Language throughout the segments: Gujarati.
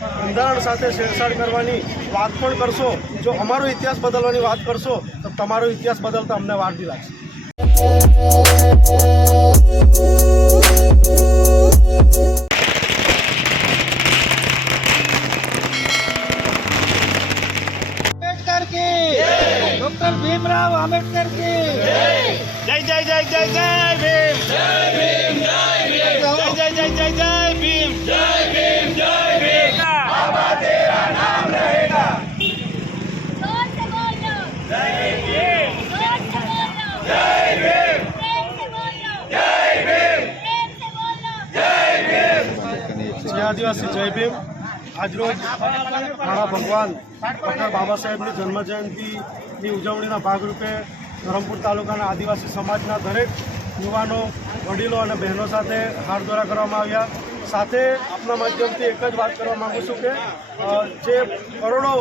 બંધારણ સાથે છેડછાડ કરવાની વાત પણ કરશો જો અમારો ઇતિહાસ બદલવાની વાત કરશો તો તમારો ઇતિહાસ બદલતા અમને વાર બી લાગશે ડોક્ટર ભીમરાવ આંબેડકર કી! જય જય જય જય જય ભીમ! જય ભીમ જય ભીમ! જય જય જય જય જય આદિવાસી, જય ભીમ. આજરોજ મારા ભગવાન ડૉક્ટર બાબા સાહેબની જન્મ જયંતિની ઉજવણીના ભાગરૂપે ધરમપુર તાલુકાના આદિવાસી સમાજના દરેક યુવાનો, વડીલો અને બહેનો સાથે હાર દ્વારા કરવામાં આવ્યા. સાથે આપના માધ્યમથી એક જ વાત કરવા માગું છું કે જે કરોડો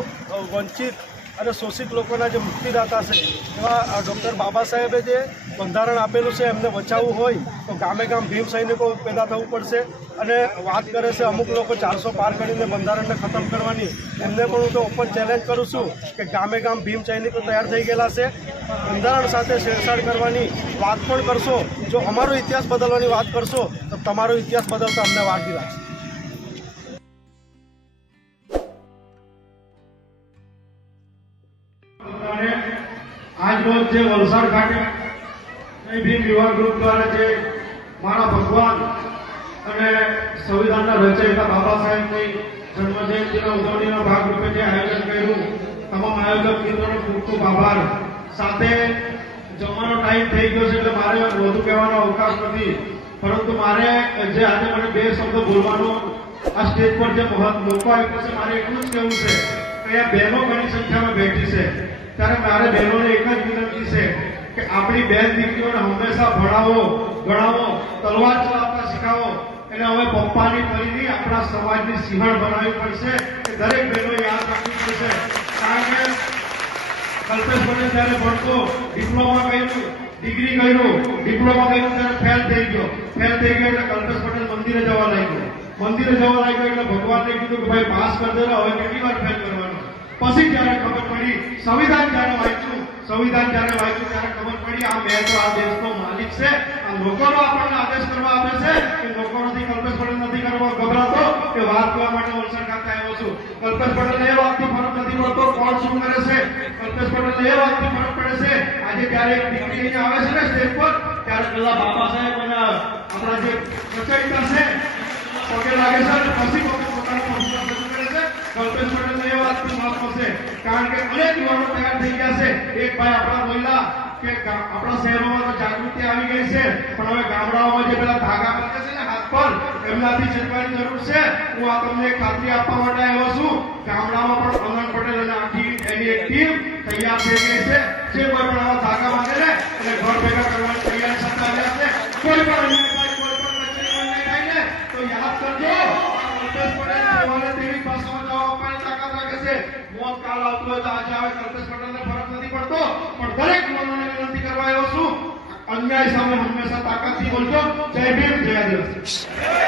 વંચિત અને શોષિત લોકોના જે મુક્તિદાતા છે, એવા ડૉક્ટર બાબા સાહેબે જે બંધારણ આપેલું છે, એમને બચાવવું હોય, તો ગામે ગામ ભીમ સૈનિકો પેદા થવું પડશે. અને વાત કરે છે, અમુક લોકો ચારસો પાર કરીને બંધારણને ખતમ કરવાની. એમને પણ હું તો ઓપન ચેલેન્જ કરું છું કે ગામે ગામ ભીમ સૈનિકો તૈયાર થઈ ગયેલા છે. બંધારણ સાથે છેડછાડ કરવાની વાત પણ કરશો. જો અમારો ઇતિહાસ બદલવાની વાત કરશો, તો તમારો ઇતિહાસ બદલતા અમને વાગી લાગશે રોજ જે વલસાડ ખાતે. ભીમ યુવા ગ્રુપ દ્વારા જે મારા ભગવાન અને સંવિધાનના રચયિતા બાબા સાહેબની જન્મજયંતિના ઉજવણીના ભાગરૂપે જે આયોજન કર્યું, તમામ આયોજક મિત્રોનો ખૂબ ખૂબ આભાર. સાથે જમવાનો ટાઈમ થઈ ગયો છે એટલે મારે વધુ કહેવાનો અવકાશ નથી, પરંતુ મારે જે આજે મને બે શબ્દો બોલવાનો આ સ્ટેજ પર જે મહત્વ લોકો આપ્યો છે મારે એટલું જ કહેવું છે કે અહીંયા બહેનો ઘણી સંખ્યામાં બેઠી છે. ત્યારે મારે બહેનોને એક જ વિનંતી છે કે આપણી બેન દીકરીઓને હંમેશા ભણાવો ગણાવો તલવાર ચલાવતા શીખાવો. એને હવે પપ્પાની પરિધિ આપણા સમાજની સિંહણ બનાવવી પડશે કે દરેક બહેનો યાદ રાખવી પડશે. કારણ કે કલ્પેશ પટેલ ત્યારે ભણતો, ડિપ્લોમા કર્યું, ડિગ્રી કર્યું, ડિપ્લોમા કર્યું ત્યારે ફેલ થઈ ગયો. ફેલ થઈ ગયો એટલે કલ્પેશ પટેલ મંદિરે જવા લાગ્યો. મંદિરે જવા લાગ્યો એટલે ભગવાનને કીધું કે ભાઈ પાસ કરી દેલો હવે કેટલી વાર ફેલ કરવાનો? પછી જ્યારે ખબર પડી, સંવિધાન જ્યારે વાંચ્યું, સંવિધાન જ્યારે વાંચ્યું ત્યારે ખબર પડી, આ મેં તો આ દેશનો માલિક છે. આ લોકોનો આપણને આદેશ કરવા આવે છે કે લોકો નથી કલ્પેશ પટેલ નથી કરવા, ગભરાતો કે વાત કરવા માટે વલસાડ ખાતે આવ્યો છું. કલ્પેશ પટેલ એ વાતથી ફરક નથી પડતો કોણ શું કરે છે. કલ્પેશ પટેલ એ વાતથી ફરક પડે છે. આજે જ્યારે એક દીકરી અહીંયા આવે છે ને સ્ટેજ પર, ત્યારે પેલા બાબા સાહેબ અને આપણા જે રચયિતા છે, પગે લાગે છે અને પછી પોતાનું કરે છે. કલ્પેશ પટેલને એ વાતથી મહત્વ છે કારણ કે અનેક યુવાનો તૈયાર થઈ ગયા છે. એક ભાઈ આપણા બોલ્યા કે આપણા શહેરોમાં તો જાગૃતિ આવી ગઈ છે, પણ હવે ગામડાઓમાં જે પેલા ધાગા બાંધે છે ને હાથ પર, એમનાથી છેતવાની જરૂર છે. હું આ તમને ખાતરી આપવા માટે આવ્યો છું. ગામડામાં પણ અમન પટેલ અને આખી એની ટીમ તૈયાર થઈ ગઈ છે. જે કોઈ પણ આવા ધાગા બાંધે ને એને ઘર ભેગા કરવાની તૈયારી સાથે રહ્યા છે. કોઈ પણ અન્યાય કોઈ પણ કચેરીમાં નહીં થાય ને, તો યાદ કરજો. પટેલ તેવી ભાષામાં જવાબ આપવાની તાકાત રાખે છે. મોત કાલ આવતું હોય તો આજે આવે કલ્પેશ પટેલને ફરક નથી પડતો. પણ દરેક મનોને વિનંતી કરવા આવ્યો છું. અન્યાય સામે હંમેશા તાકાતથી બોલજો. જય ભીમ, જય આદિવાસી.